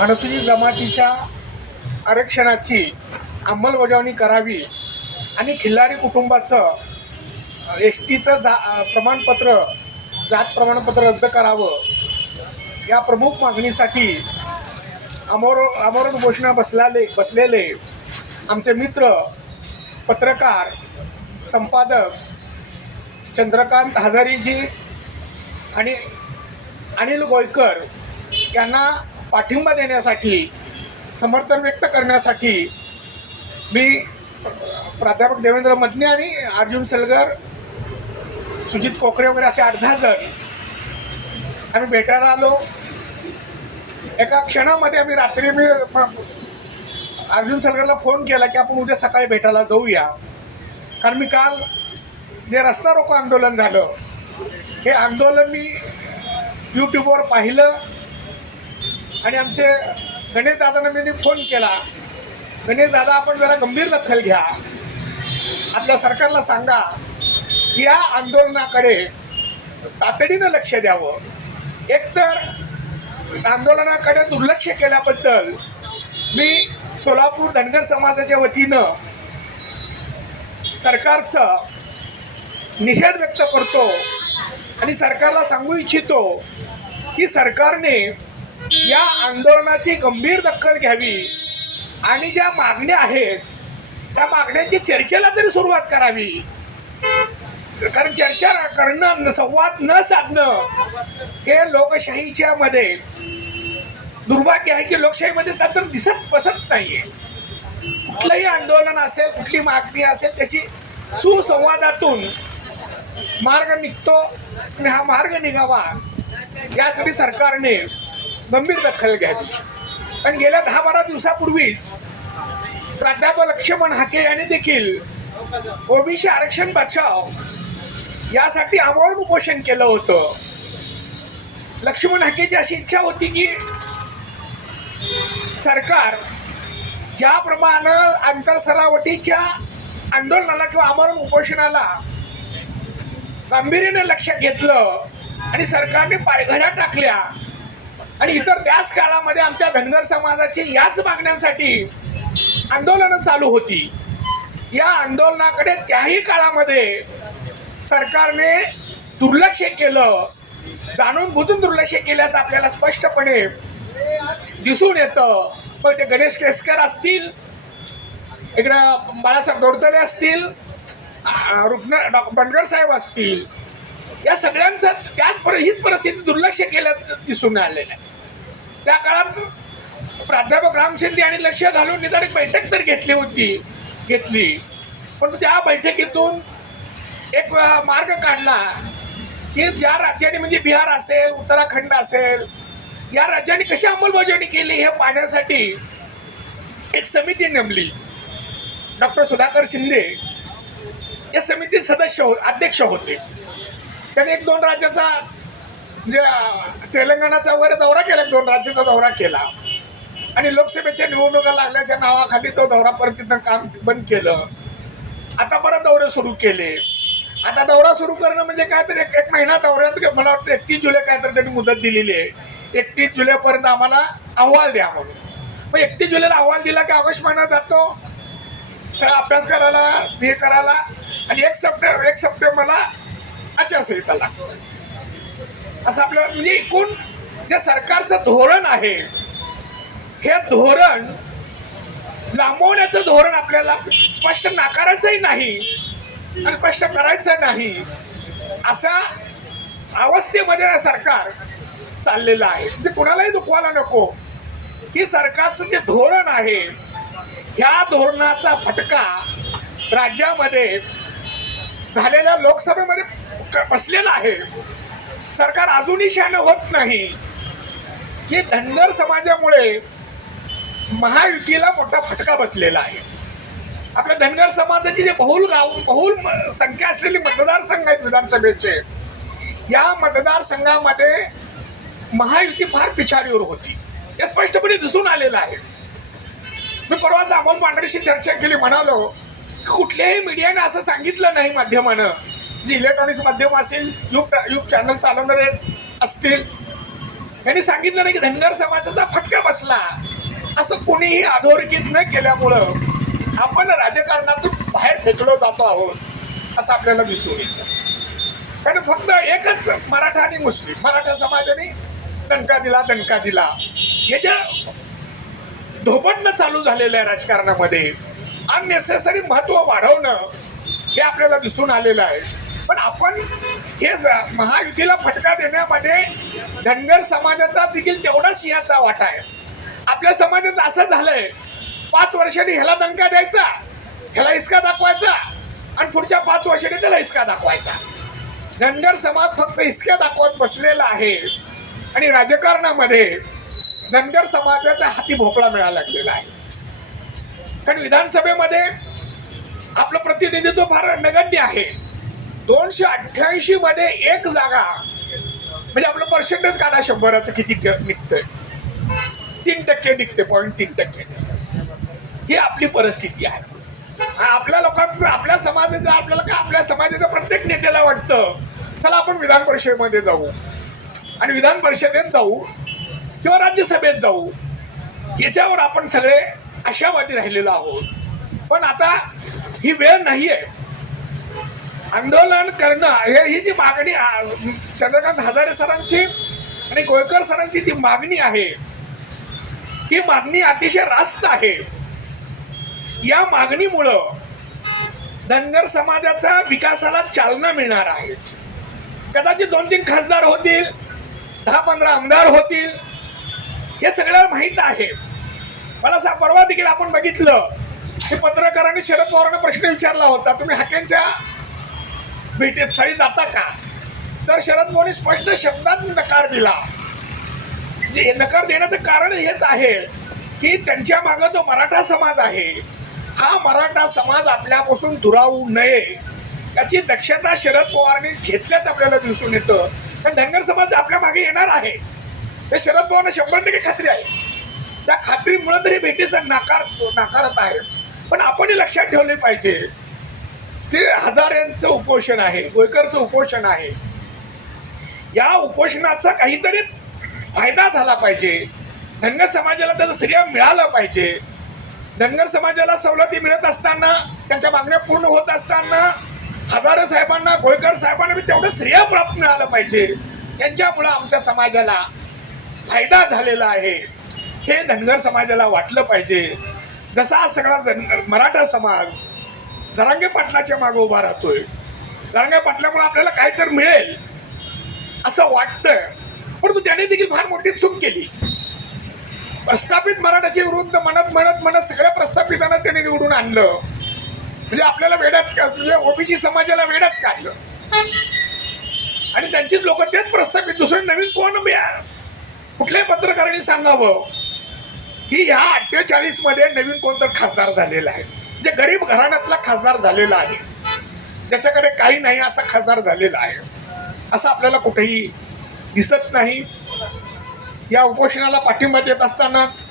अनुसूचित जमातीच्या आरक्षणाची अंमलबजावणी करावी आणि खिल्लारी कुटुंबाचं एस टीचं जा प्रमाणपत्र जात प्रमाणपत्र रद्द करावं. या प्रमुख मागणीसाठी अमोर अमोरण घोषणा बसलाले बसलेले आमचे मित्र पत्रकार संपादक चंद्रकांत हजारीजी आणि अनिल गोयकर यांना पाठिंबा देण्यासाठी समर्थन व्यक्त करण्यासाठी मी प्राध्यापक देवेंद्र मदने आणि अर्जुन सलगर सुजित कोकरे वगैरे असे आठ दहा जण आम्ही भेटायला आलो. एका क्षणामध्ये आम्ही रात्री मी अर्जुन सलगरला फोन केला की आपण उद्या सकाळी भेटायला जाऊया. कारण मी काल जे रस्ता रोको आंदोलन झालं हे आंदोलन मी यूट्यूबवर पाहिलं. आणि आमचे गणेश दादांना मी फोन केला. गणेश दादा आपण जरा गंभीर दखल घ्या. आपल्या सरकारला सांगा की या आंदोलनाकडे तातडीनं लक्ष द्यावं. एकतर आंदोलनाकडे दुर्लक्ष केल्याबद्दल मी सोलापूर धनगर समाजाच्या वतीनं सरकारचं निषेध व्यक्त करतो आणि सरकारला सांगू इच्छितो की सरकारने या आंदोलनाची गंभीर दखल घ्यावी. आणि ज्या मागण्या आहेत त्या मागण्यांची चर्चेला तरी सुरुवात करावी. कारण चर्चा करणं संवाद न साधणं हे लोकशाहीच्या मध्ये दुर्भाग्य आहे की लोकशाहीमध्ये त्या तर दिसत बसत नाहीये. कुठलंही आंदोलन असेल कुठली मागणी असेल त्याची सुसंवादातून मार्ग निघतो आणि हा मार्ग निघावा यासाठी सरकारने गंभीर दखल घ्यावी. पण गेल्या दहा बारा दिवसापूर्वीच प्राध्यापक लक्ष्मण हाके यांनी देखील ओबीसी आरक्षण बचाव यासाठी आमरण उपोषण केलं होतं. लक्ष्मण हाकेची अशी इच्छा होती की सरकार ज्याप्रमाणे आंतरसरावटीच्या आंदोलनाला किंवा आमरण उपोषणाला गांभीर्याने लक्ष घेतलं आणि सरकारने पायघड्या टाकल्या आणि इतर त्याच काळामध्ये आमच्या धनगर समाजाची याच मागण्यांसाठी आंदोलनं चालू होती. या आंदोलनाकडे त्याही काळामध्ये सरकारने दुर्लक्ष केलं. जाणून बुजून दुर्लक्ष केल्याचं आपल्याला स्पष्टपणे दिसून येतं. मग ते गणेश केसकर असतील इकडं बाळासाहेब दोडतले असतील रुग्ण डॉ बनगर साहेब असतील या सगळ्यांचं त्याच पर- हीच परिस्थिती दुर्लक्ष केल्या दिसून आलेलं आहे. त्या काळात प्राध्यापक राम शिंदे आणि लक्ष घालून निदान एक बैठक तर घेतली होती घेतली. पण त्या बैठकीतून एक मार्ग काढला की ज्या राज्याने म्हणजे बिहार असेल उत्तराखंड असेल या राज्यांनी कशी अंमलबजावणी केली हे पाहण्यासाठी एक समिती नेमली. डॉक्टर सुधाकर शिंदे या समिती सदस्य हो अध्यक्ष होते. त्याने एक दोन राज्याचा म्हणजे तेलंगणाचा वगैरे दौरा केला दोन राज्याचा दौरा केला. आणि लोकसभेच्या निवडणुका लागल्याच्या नावाखाली तो दौरा परत तिथं काम बंद केलं. आता परत दौरे सुरू केले. आता दौरा सुरू करणं म्हणजे काय तर एक एक महिना दौऱ्यात मला वाटतं एकतीस जुलै काय तर त्यांनी मुदत दिलेली आहे. एकतीस जुलैपर्यंत आम्हाला अहवाल द्या म्हणून. मग एकतीस जुलैला अहवाल दिला की ऑगस्ट महिना जातो. सगळा अभ्यास करायला हे करायला. आणि एक सप्टेंबर एक सप्टेंबरला आचारसंहिता लागतो. असं आपलं म्हणजे एकूण जे सरकारचं धोरण आहे हे धोरण लांबवण्याचं धोरण आपल्याला स्पष्ट नाकारायचंही नाही आणि स्पष्ट करायचं नाही असा अवस्थेमध्ये सरकार चाललेलं आहे. म्हणजे कुणालाही दुखवायला नको. की सरकारचं जे धोरण आहे ह्या धोरणाचा फटका राज्यामध्ये झालेल्या लोकसभेमध्ये क- बसलेला आहे. सरकार अजूनही शहाणं होत नाही. की धनगर समाजामुळे महायुतीला मोठा फटका बसलेला आहे. आपल्या धनगर समाजाची जे बहुल गाव बहुल म- संख्या असलेली मतदारसंघ आहेत विधानसभेचे या मतदारसंघामध्ये महायुती फार पिछाडीवर होती. हे स्पष्टपणे दिसून आलेलं आहे. मी परवाच अमोल पांढरेशी चर्चा केली म्हणालो कुठल्याही मीडियाने असं सांगितलं नाही माध्यमानं जे इलेक्ट्रॉनिक्स माध्यम असेल युग युग चॅनल चालवणारे असतील. त्यांनी सांगितलं नाही की धनगर समाजाचा फटका बसला. असं कोणीही अधोरेखित न केल्यामुळं आपण राजकारणातून बाहेर फेकलो जातो आहोत असं आपल्याला दिसून येतं. कारण फक्त एकच मराठा आणि मुस्लिम मराठा समाजाने दणका दिला दणका दिला. याच्या धोपटणं चालू झालेलं आहे राजकारणामध्ये अननेसेसरी महत्त्व वाढवणं हे आपल्याला दिसून आलेलं आहे. पण आपण हे महायुतीला फटका देण्यामध्ये धनगर समाजाचा देखील तेवढा सिंहाचा वाटा आहे. आपल्या समाजाचं असं झालंय पाच वर्षांनी ह्याला दणका द्यायचा ह्याला हिसका दाखवायचा आणि पुढच्या पाच वर्षांनी त्याला हिसका दाखवायचा. धनगर समाज फक्त हिसक्या दाखवत बसलेला आहे आणि राजकारणामध्ये धनगर समाजाचा हाती भोपळा मिळायला लागलेला आहे. कारण विधानसभेमध्ये आपलं प्रतिनिधित्व फार नगण्य आहे. दोनशे अठ्ठ्याऐंशी मध्ये एक जागा. म्हणजे आपलं पर्सेंटेज काढा शंभराचं किती निघतंय. तीन टक्के निघते पॉईंट तीन टक्के. ही आपली परिस्थिती आहे. आपल्या लोकांचं आपल्या समाजाचं आपल्याला का आपल्या समाजाचं प्रत्येक नेत्याला वाटतं चला आपण विधान परिषदेमध्ये जाऊ. आणि विधान परिषदेत जाऊ किंवा राज्यसभेत जाऊ याच्यावर आपण सगळे आशावादी राहिलेलो आहोत. पण आता ही वेळ नाही आहे आंदोलन करणं ही जी मागणी चंद्रकांत हजारे सरांची आणि गोयकर सरांची जी मागणी आहे ही मागणी अतिशय रास्त आहे. या मागणीमुळं धनगर समाजाचा विकासाला चालना मिळणार आहे. कदाचित दोन तीन खासदार होतील दहा पंधरा आमदार होतील हे सगळ्याला माहीत आहे. मला सा परवा देखील आपण बघितलं की पत्रकारांनी शरद पवारांना प्रश्न विचारला होता तुम्ही हाकेंच्या भेटीत जाता का? तर शरद पवारांनी स्पष्ट शब्दात नकार दिला. जे नकार देण्याचं कारण हेच आहे की त्यांच्या मागं जो मराठा समाज आहे. हा मराठा समाज आपल्यापासून दुरावू नये. याची दक्षता शरद पवारने घेतल्याच आपल्याला दिसून येतं. कारण धनगर समाज आपल्या मागे येणार आहे. हे शरद पवारने शंभर टक्के खात्री आहे. त्या खात्रीमुळे तरी भेटीचा नाकार नाकारत आहे पण आपणही लक्षात ठेवले पाहिजे ते हजारांचं उपोषण आहे गोयकरचं उपोषण आहे. या उपोषणाचा काहीतरी फायदा झाला पाहिजे. धनगर समाजाला त्याचं श्रेय मिळालं पाहिजे. धनगर समाजाला सवलती मिळत असताना त्यांच्या मागण्या पूर्ण होत असताना हजारो साहेबांना गोयकर साहेबांना बी तेवढं श्रेय प्राप्त मिळालं पाहिजे. त्यांच्यामुळं आमच्या समाजाला फायदा झालेला आहे. हे धनगर समाजाला वाटलं पाहिजे. जसा सगळा जन मराठा समाज जरांगे पाटलाच्या मागे उभा राहतोय. जरांगे पाटल्यामुळे आपल्याला काय तर मिळेल असं वाटतं परंतु त्याने देखील फार मोठी चूक केली. प्रस्थापित मराठाच्या विरुद्ध म्हणत म्हणत म्हणत सगळ्या प्रस्थापितांना त्याने निवडून आणलं. म्हणजे आपल्याला वेड्यात म्हणजे ओबीसी समाजाला वेड्यात काढलं. आणि त्यांचीच लोक तेच प्रस्थापित दुसरे नवीन कोण बी कुठल्याही पत्रकारांनी सांगावं की ह्या अठ्ठेचाळीसमध्ये नवीन कोणतं खासदार झालेला आहे? जे गरीब घराण्यातला खासदार झालेला आहे ज्याच्याकडे काही नाही असा खासदार झालेला आहे असं आपल्याला कुठेही दिसत नाही. या उपोषणाला पाठिंबा देत असतानाच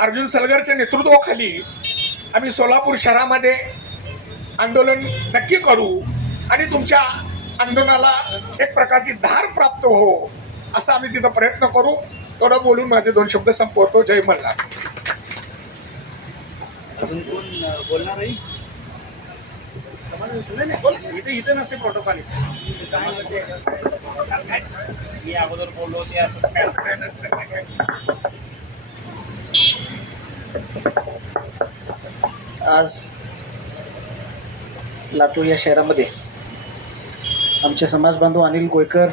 अर्जुन सलगरच्या नेतृत्वाखाली आम्ही सोलापूर शहरामध्ये आंदोलन नक्की करू आणि तुमच्या आंदोलनाला एक प्रकारची धार प्राप्त हो असा आम्ही तिथं प्रयत्न करू. थोडं बोलून माझे दोन शब्द संपवतो. जय मल्हार. अजून कोण बोलणार आहे? इथे इथे नसते प्रोटोकॉल मी अगोदर बोललो ते आता आज लातूर या शहरामध्ये आमचे समाज बांधव अनिल गोयकर